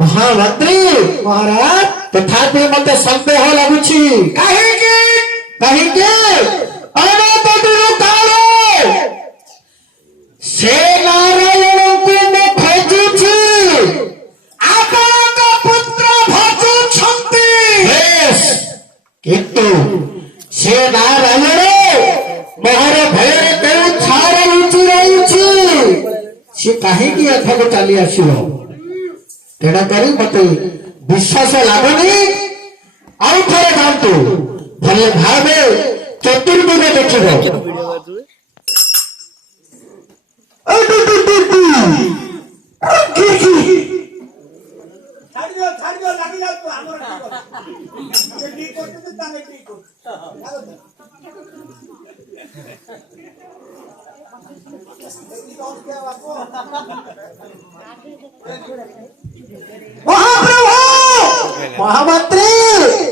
महामंत्री महाराज तथापि मत संदेह लगुछि कहीं से नारायण को मैं खोजुछि आपनक पुत्र भजुछंती किंतु से नारायण मोहर भय केउ छाड़ लुचि रहिछि से कहीं एथक चली आसिबो तेणा करी मत विश्वास लगुनि आउ थे जातु भल भाव चतुर्दिन देखिब महाप्रभु महामंत्री